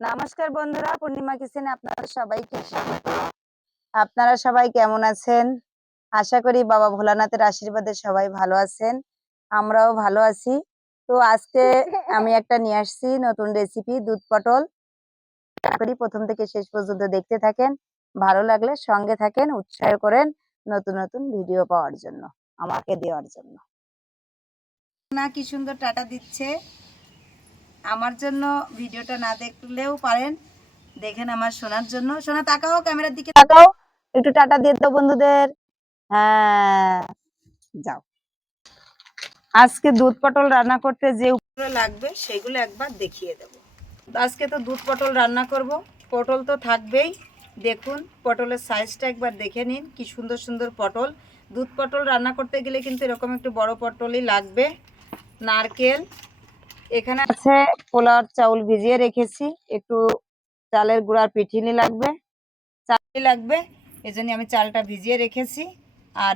নমস্কার বন্ধুরা, পূর্ণিমা কিচেনে আপনাদের সবাইকে স্বাগত। আপনারা সবাই কেমন আছেন? আশা করি বাবা ভোলানাথের আশীর্বাদে সবাই ভালো আছেন। আমরাও ভালো আছি। তো আজকে আমি একটা নিয়ে আসছি নতুন রেসিপি, দুধ পটল। আশা করি প্রথম থেকে শেষ পর্যন্ত দেখতে থাকেন, ভালো লাগলে সঙ্গে থাকেন, উৎসাহ করেন নতুন নতুন ভিডিও পাওয়ার জন্য, আমাকে দেওয়ার জন্য। না কি সুন্দর টাটা দিচ্ছে। আমার জন্য ভিডিওটা না দেখলেও পারেন, দেখেন আমার সোনার জন্য। সোনা তাকাও, ক্যামেরার দিকে তাকাও, একটু টাটা দিয়ে দাও বন্ধুদের। হ্যাঁ, যাও। আজকে দুধ পটল রান্না করতে যে উপকরণ লাগবে সেগুলো একবার দেখিয়ে দেব। আজকে তো দুধ পটল রান্না করব, পটল তো থাকবেই। দেখুন পটলের সাইজটা একবার দেখে নিন, কি সুন্দর সুন্দর পটল। দুধ পটল রান্না করতে গেলে কিন্তু এরকম একটু বড় পটলই লাগবে। নারকেল এখানে আছে, পোলার চাউল ভিজিয়ে রেখেছি, একটু চালের গুঁড়ার পিঠিনি লাগবে, চাল লাগবে, এজন্য আমি চালটা ভিজিয়ে রেখেছি। আর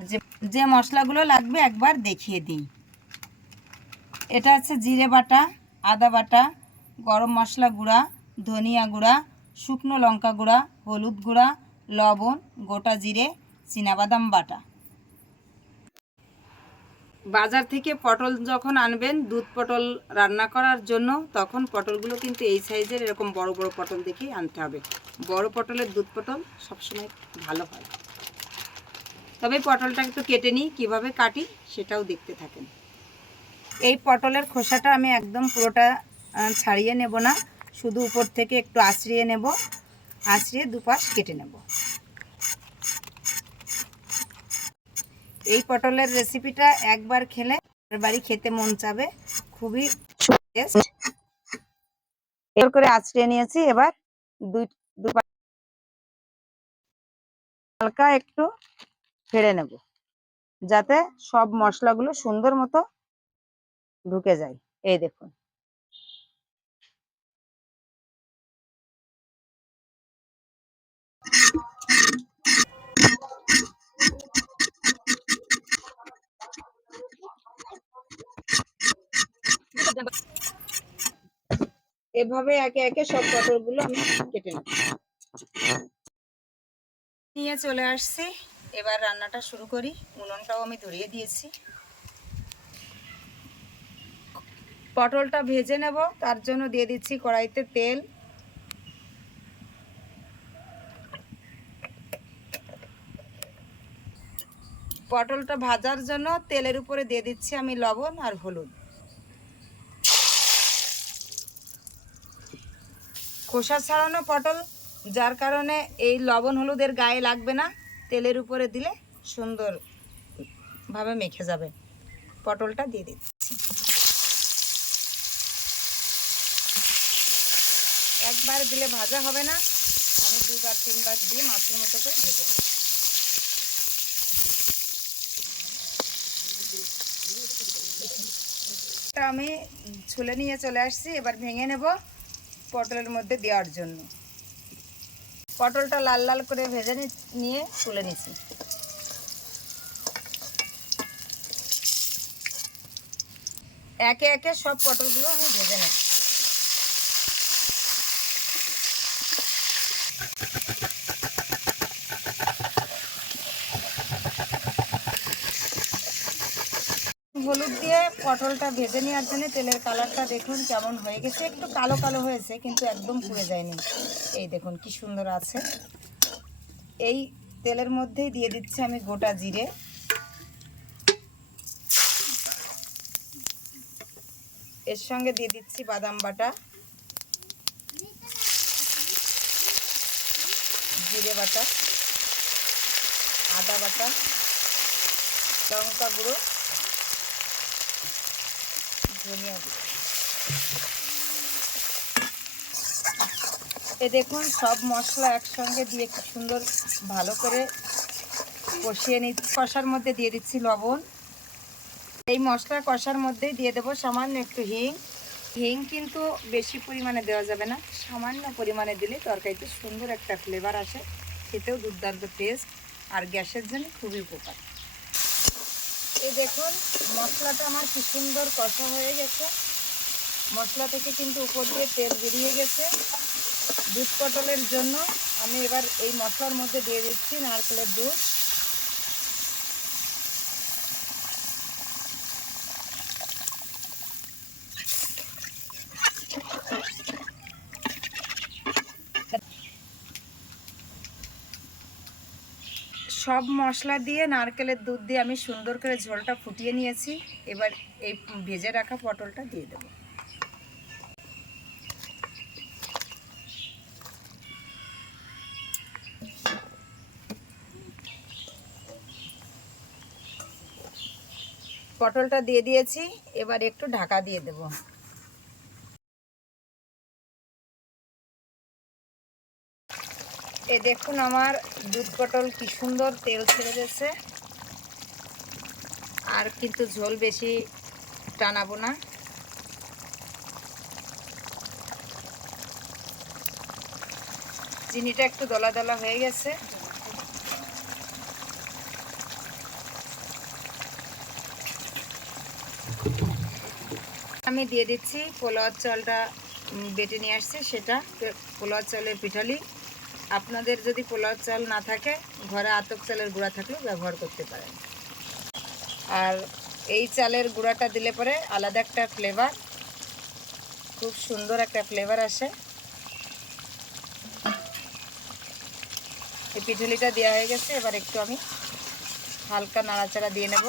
যে মশলাগুলো লাগবে একবার দেখিয়ে দিই। এটা আছে জিরে বাটা, আদা বাটা, গরম মশলা গুঁড়া, ধনিয়া গুঁড়া, শুকনো লঙ্কা গুঁড়া, হলুদ গুঁড়া, লবণ, গোটা জিরে, চীনাবাদাম বাটা। বাজার থেকে পটল যখন আনবেন দুধ পটল রান্না করার জন্য, তখন পটলগুলো কিন্তু এই সাইজের এরকম বড় বড় পটল দেখেই আনতে হবে। বড় পটলের দুধ পটল সবসময় ভালো হয়। তবে পটলটা একটু কেটে নিই, কীভাবে কাটি সেটাও দেখতে থাকেন। এই পটলের খোসাটা আমি একদম পুরোটা ছাড়িয়ে নেব না, শুধু উপর থেকে একটু আঁচড়িয়ে নেব, আঁচড়িয়ে দুপাশ কেটে নেব। এই পটলের রেসিপিটা একবার খেলে বাড়ি খেতে মন চাবে, খুবই টেস্ট। এর করে আঁচড়িয়ে নিয়েছি, এবার হালকা একটু ফেড়ে নেব, যাতে সব মশলাগুলো সুন্দর মতো ঢুকে যায়। এই দেখুন, এভাবে একে একে সব পটলগুলো আমি কেটে নেব। নিয়ে চলে আসছি, এবার রান্নাটা শুরু করি। উনুনটাও আমি ধরিয়ে দিয়েছি। পটলটা ভেজে নেব, তার জন্য দিয়ে দিচ্ছি কড়াইতে তেল। পটলটা ভাজার জন্য তেলের উপরে দিয়ে দিচ্ছি আমি লবণ আর হলুদ। খোসা ছাড়ানো পটল, যার কারণে এই লবণ হলুদের গায়ে লাগবে না, তেলের উপরে দিলে সুন্দরভাবে মেখে যাবে। পটলটা দিয়ে দিচ্ছি, একবার দিলে ভাজা হবে না, আমি দুবার তিনবার দিয়ে মাছের মতো করে ভেজে নেব। আমি ছুলে নিয়ে চলে আসছি, এবার ভেঙে নেব পটলের মধ্যে দেওয়ার জন্য। পটলটা লাল লাল করে ভেজে নিয়ে তুলে নিচ্ছি। একে একে সব পটলগুলো আমি ভেজে নেব। হলুদ দিয়ে পটলটা ভেজে নেওয়ার জন্য তেলের কালারটা দেখুন কেমন হয়ে গেছে, একটু কালো কালো হয়েছে কিন্তু একদম পুড়ে যায়নি। এই দেখুন কি সুন্দর আছে। এই তেলের মধ্যেই দিয়ে দিচ্ছি আমি গোটা জিরে, এর সঙ্গে দিয়ে দিচ্ছি বাদাম বাটা, জিরে বাটা, আদা বাটা, লঙ্কা গুঁড়ো, ধনিয়া গুঁড়ো। এ দেখুন সব মশলা একসঙ্গে দিয়ে কি সুন্দর ভালো করে কষিয়ে নিচ্ছি। কষার মধ্যে দিয়ে দিচ্ছি লবণ। এই মশলা কষার মধ্যেই দিয়ে দেবো সামান্য একটু হিং। হিং কিন্তু বেশি পরিমাণে দেওয়া যাবে না, সামান্য পরিমাণে দিলে তরকারিতে সুন্দর একটা ফ্লেভার আসে, খেতেও দুর্দান্ত টেস্ট, আর গ্যাসের জন্য খুবই উপকার। এই দেখুন মশলাটা আমার কি সুন্দর কষা হয়ে গেছে, মশলা থেকে কিন্তু উপর দিয়ে তেল বেরিয়ে গেছে। দুধ পটলের জন্য আমি এবার এই মশলার মধ্যে দিয়ে দিচ্ছি নারকেলের দুধ। সব মশলা দিয়ে নারকেলের দুধ দিয়ে আমি সুন্দর করে ঝোলটা ফুটিয়ে নিয়েছি। এবার এই ভেজে রাখা পটলটা দিয়ে দেব। পটলটা দিয়ে দিয়েছি, এবার একটু ঢাকা দিয়ে দেব। এই দেখুন আমার দুধ পটল কি সুন্দর তেল ছেড়ে দিয়েছে। আর কিন্তু ঝোল বেশি টানাবো না। চিনিটা একটু দলা দলা হয়ে গেছে। আমি দিয়ে দিচ্ছি পোলাওয়ার চালটা বেটে নিয়ে আসছি, সেটা পোলাওয়ার চালের পিঠালি। আপনাদের যদি পোলাওয়ার চাল না থাকে, ঘরে আতপ চালের গুঁড়া থাকলেও ব্যবহার করতে পারেন। আর এই চালের গুঁড়াটা দিলে পরে আলাদা একটা ফ্লেভার, খুব সুন্দর একটা ফ্লেভার আসে। এই পিঠুলিটা দেওয়া হয়ে গেছে, এবার একটু আমি হালকা নাড়াচাড়া দিয়ে নেব।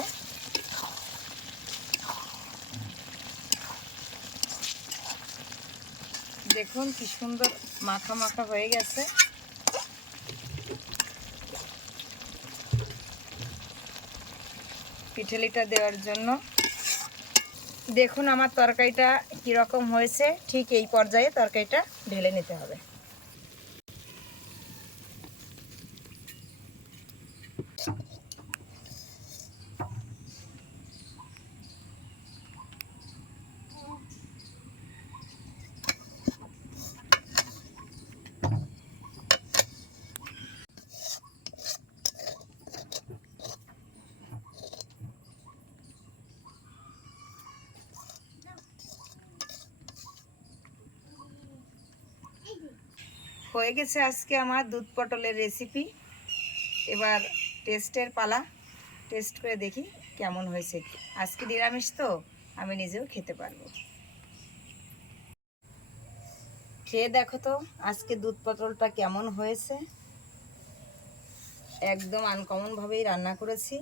দেখুন কি সুন্দর মাখা মাখা হয়ে গেছে। পিঠুলিটা দেওয়ার জন্য দেখুন আমার তরকারিটা কীরকম হয়েছে। ঠিক এই পর্যায়ে তরকারিটা ঢেলে নিতে হবে। হয়ে গেছে আজকে আমার দুধ পটলের রেসিপি। এবার টেস্টের পালা। টেস্ট করে দেখি কেমন হয়েছে। আজকে নিরামিষ তো, আমি নিজেও খেতে পারবো। খেয়ে দেখো তো আজকে দুধ পটলটা কেমন হয়েছে। একদম আনকমনভাবেই রান্না করেছি।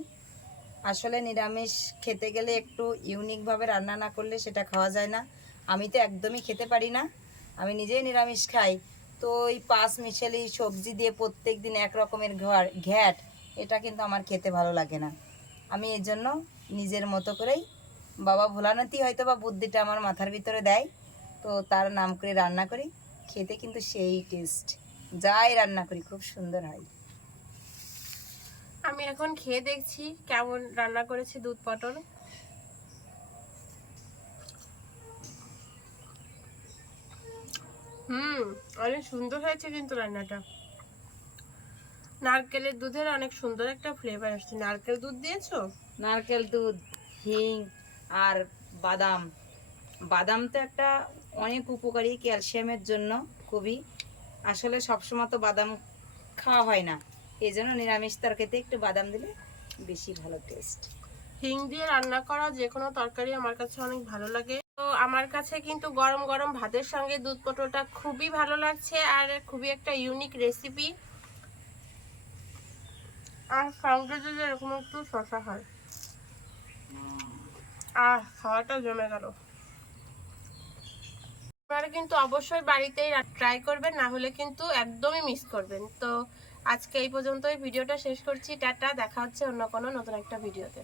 আসলে নিরামিষ খেতে গেলে একটু ইউনিকভাবে রান্না না করলে সেটা খাওয়া যায় না। আমি তো একদমই খেতে পারি না, আমি নিজেই নিরামিষ খাই। তো ওই পাঁচ মিশালি সবজি দিয়ে প্রত্যেক দিন এক রকমের ঘ্যাট, এটা কিন্তু আমার খেতে ভালো লাগে না। আমি এর জন্য নিজের মতো করেই, বাবা ভোলানাথই হয়তো বা বুদ্ধিটা আমার মাথার ভিতরে দেয়, তো তার নাম করে রান্না করি। খেতে কিন্তু সেই টেস্ট, যাই রান্না করি খুব সুন্দর হয়। আমি এখন খেয়ে দেখছি কেমন রান্না করেছি দুধ পটল। অনেক সুন্দর হয়েছে কিন্তু রান্নাটা। নারকেলের দুধের অনেক সুন্দর একটা ফ্লেভার আসছে। নারকেল দুধ দিয়েছো? নারকেল দুধ, হিং আর বাদাম। বাদাম তো একটা অনেক উপকারী, ক্যালসিয়ামের জন্য খুবই। আসলে সবসময় তো বাদাম খাওয়া হয় না, এই জন্য নিরামিষ তরকারিতে একটু বাদাম দিলে বেশি ভালো টেস্ট। হিং দিয়ে রান্না করা যে কোনো তরকারি আমার কাছে অনেক ভালো লাগে। তো আমার কাছে কিন্তু গরম গরম ভাতের সঙ্গে দুধ পটলটা খুবই ভালো লাগছে, আর খুবই একটা ইউনিক রেসিপি। আর সঙ্গে যদি এরকম একটু শসা হয়, খাওয়াটা জমে গেল। আপনারা কিন্তু অবশ্যই বাড়িতেই ট্রাই করবেন, না হলে কিন্তু একদমই মিস করবেন। তো আজকে এই পর্যন্তই ভিডিওটা শেষ করছি। টাটা, দেখা হচ্ছে অন্য কোনো নতুন একটা ভিডিওতে।